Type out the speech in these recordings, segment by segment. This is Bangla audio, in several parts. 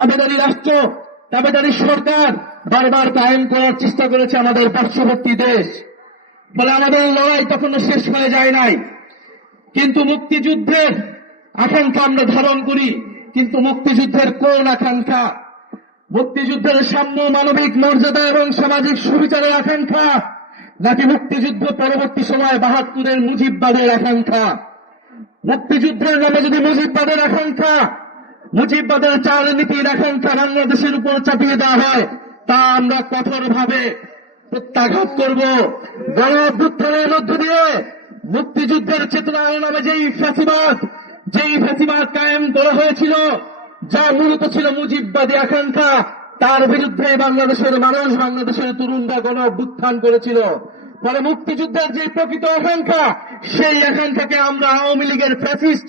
দাবেদারি রাষ্ট্র দাবেদারি সরকার বারবার কায়েম করার চেষ্টা করেছে আমাদের পার্শ্ববর্তী দেশ। ফলে আমাদের লড়াই তখনো শেষ হয়ে যায় নাই। কিন্তু মুক্তিযুদ্ধের আকাঙ্ক্ষা আমরা ধারণ করি, কিন্তু মুক্তিযুদ্ধের কোন আকাঙ্ক্ষা, মুক্তিযুদ্ধের সাম্য মানবিক মর্যাদা এবং সামাজিক সুবিচারের আকাঙ্ক্ষা, নাকি মুক্তিযুদ্ধ পরবর্তী সময় বাহাত্তরের মুজিববাদের আকাঙ্ক্ষা? মুক্তিযুদ্ধের নামে যদি মুজিববাদের আকাঙ্ক্ষা মুজিববাদের চাল নীতির আকাঙ্ক্ষা বাংলাদেশের উপর চাপিয়ে দেওয়া হয়? তা আমরা কঠোরভাবে প্রত্যাঘাত করব। গণ অভ্যুত্থানের মধ্য দিয়ে মুক্তিযুদ্ধের চেতনার নামে যেই ফ্যাসিবাদ যেই ফ্যাসিবাদ কায়েম করা হয়েছিল, যা মূলত ছিল মুজিববাদী আকাঙ্ক্ষা, তার বিরুদ্ধে বাংলাদেশের মানুষ বাংলাদেশের তরুণরা গণ অভ্যুত্থান করেছিল। ফলে মুক্তিযুদ্ধের যে প্রকৃত আকাঙ্ক্ষা, সেই আকাঙ্ক্ষাকে আমরা আওয়ামী লীগের ফ্যাসিস্ট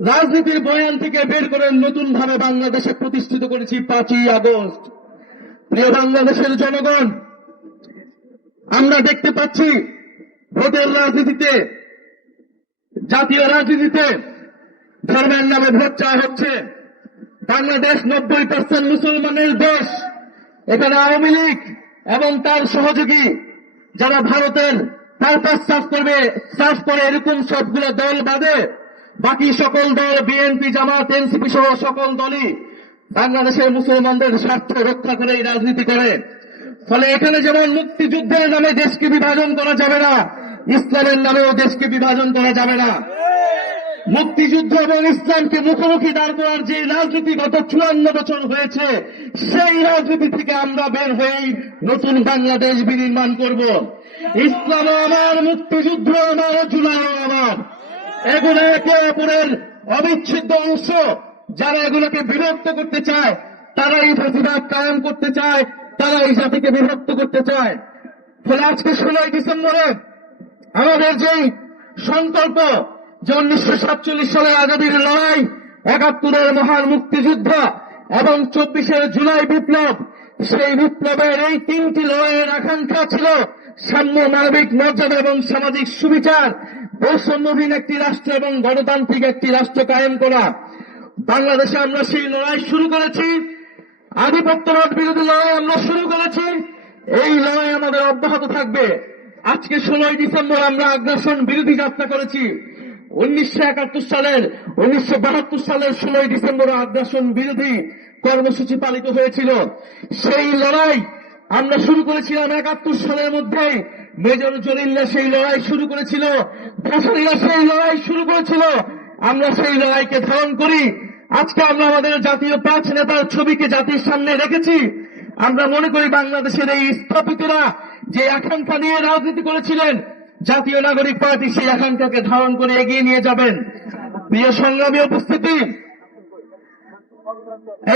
রাজনীতির বয়ান থেকে বের করে নতুন ভাবে বাংলাদেশে প্রতিষ্ঠিত করেছি পাঁচই আগস্ট। প্রিয় বাংলাদেশের জনগণ, আমরা দেখতে পাচ্ছি ভোটের রাজনীতিতে, জাতীয় রাজনীতিতে ধর্মের নামে ভোট চাওয়া হচ্ছে। বাংলাদেশ নব্বই পার্সেন্ট মুসলমানের দেশ, এখানে আওয়ামী লীগ এবং তার সহযোগী যারা ভারতের পারপাস সাফ করবে সাফ করে এরকম সবগুলো দল বাদে বাকি সকল দল, বিএনপি, জামাত, এনসিপি সহ সকল দলই বাংলাদেশের মুসলমানদের স্বার্থ রক্ষা করে এই রাজনীতি করে। ফলে এখানে যেমন মুক্তিযুদ্ধের নামে দেশকে বিভাজন করা যাবে না, ইসলামের নামেও দেশকে বিভাজন করা যাবে না। মুক্তিযুদ্ধ এবং ইসলামকে মুখোমুখি দাঁড় করার যে রাজনীতি গত চুয়ান্ন বছর হয়েছে, সেই রাজনীতি থেকে আমরা বের হয়েই নতুন বাংলাদেশ বিনির্মাণ করব। ইসলাম আমার মুক্তিযুদ্ধ আমার জুলাই আমার। এগুলো একে অপরের অবিচ্ছেদ্য অংশ। যারা এগুলোকে বিভক্ত করতে চায় তারা এই প্রতিবাদ কায়েম করতে চায় তারা এই জাতিকে বিভক্ত করতে চায়। ফলে আজকে ষোলোই ডিসেম্বরে আমাদের যেই সংকল্প, যে উনিশশো সাতচল্লিশ সালের আজাদির লড়াই, একাত্তরের মহান মুক্তিযুদ্ধ এবং চব্বিশের জুলাই বিপ্লব, সেই বিপ্লবের এই তিনটি লড়াইয়ের আকাঙ্ক্ষা ছিল সাম্য মানবিক মর্যাদা এবং সামাজিক সুবিচার, বৈষম্যহীন একটি রাষ্ট্র এবং গণতান্ত্রিক একটি রাষ্ট্র কায়েম করা। বাংলাদেশে আমরা সেই লড়াই শুরু করেছি। আধিপত্যবাদ বিরোধী লড়াই আমরা শুরু করেছি। এই লড়াই আমাদের অব্যাহত থাকবে। আজকে ষোলোই ডিসেম্বর আমরা আগ্রাসন বিরোধী যাত্রা করেছি। উনিশশো একাত্তর সালের, উনিশশো বাহাত্তর সালের ষোলোই ডিসেম্বর আগ্রাসন বিরোধী কর্মসূচি পালিত হয়েছিল। সেই লড়াই আমরা শুরু করেছিলাম একাত্তর সালের মধ্যে। মেজর জলিল্লা সেই লড়াই শুরু করেছিল। ভাসানীরা সেই লড়াই শুরু করেছিল। আমরা সেই লড়াইকে ধারণ করি। আজকে আমরা আমাদের জাতীয় পাঁচ নেতার ছবিকে জাতির সামনে রেখেছি। আমরা মনে করি বাংলাদেশের এই স্থাপিতরা যে আকাঙ্ক্ষা নিয়ে রাজনীতি করেছিলেন, জাতীয় নাগরিক পার্টি সেই আকাঙ্ক্ষাকে ধারণ করে এগিয়ে নিয়ে যাবেন। প্রিয় সংগ্রামী উপস্থিতি,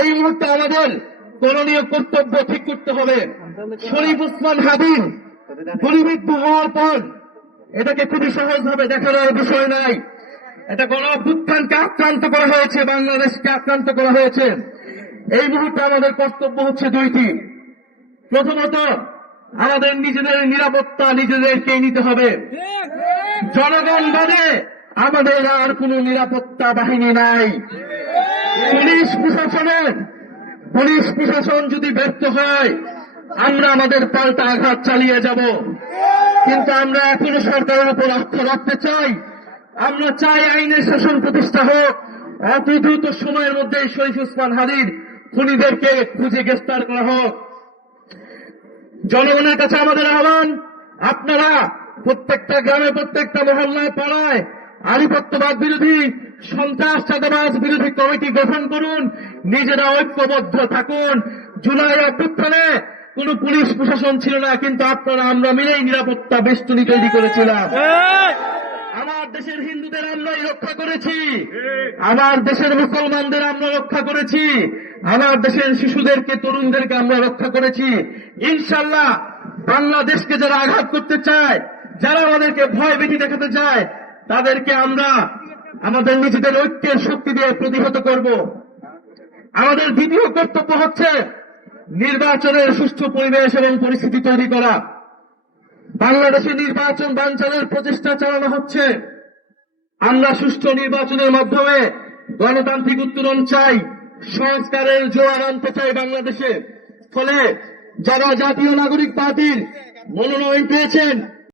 এই মুহূর্তে আমাদের করণীয় কর্তব্য ঠিক করতে হবে। শরীফ উসমান হাবিব গুলিবিদ্ধ হওয়ার পর এটাকে খুবই সহজভাবে দেখানোর বিষয় নাই। এটা গণ অভ্যুত্থানকে আক্রান্ত করা হয়েছে, বাংলাদেশকে আক্রান্ত করা হয়েছে। এই মুহূর্তে আমাদের কর্তব্য হচ্ছে দুইটি। প্রথমত, আমাদের নিজেদের নিরাপত্তা নিজেদেরকেই নিতে হবে। জনগণ বাদে আমাদের আর কোনো নিরাপত্তা বাহিনী নাই। পুলিশ প্রশাসনের পুলিশ প্রশাসন যদি ব্যর্থ হয়, আমরা আমাদের পাল্টা আঘাত চালিয়ে যাব। কিন্তু আমরা এখনও সরকারের উপর আস্থা রাখতে চাই। আমরা চাই আইনের শাসন প্রতিষ্ঠা হোক। অত দ্রুত সময়ের মধ্যে শরীফ উসমান হাদির খুনিদেরকে খুঁজে গ্রেফতার করা হোক। জনগণের কাছে আমাদের আহ্বান, আপনারা প্রত্যেকটা গ্রামে, প্রত্যেকটা মহল্লায়, পাড়ায় আধিপত্যবাদ বিরোধী সন্ত্রাস চাঁদাবাজ বিরোধী কমিটি গঠন করুন নিজেরা ঐক্যবদ্ধ থাকুন। জুলাই অভ্যুত্থানে কোন পুলিশ প্রশাসন ছিল না কিন্তু আপনারা আমরা মিলেই নিরাপত্তা বেষ্টনী তৈরি করেছিলাম। আমার দেশের হিন্দুদের আমরাই রক্ষা করেছি। আমার দেশের মুসলমানদের আমরা রক্ষা করেছি। আমার দেশের শিশুদেরকে তরুণদেরকে আমরা রক্ষা করেছি। ইনশাল্লাহ বাংলাদেশকে যারা আঘাত করতে চায় যারা আমাদেরকে ভয় ভীতি দেখাতে চায় তাদেরকে আমরা আমাদের নিজেদের ঐক্যের শক্তি দিয়ে প্রতিহত করব। আমাদের দ্বিতীয় কর্তব্য হচ্ছে নির্বাচনের সুষ্ঠু পরিবেশ এবং পরিস্থিতি তৈরি করা। বাংলাদেশে নির্বাচন বাঞ্চালের প্রচেষ্টা চালানো হচ্ছে। আমরা সুষ্ঠু নির্বাচনের মাধ্যমে গণতান্ত্রিক উত্তরণ চাই, সংস্কারের জোয়ার আনতে চাই বাংলাদেশে। ফলে যারা জাতীয় নাগরিক পার্টির মনোনয়ন পেয়েছেন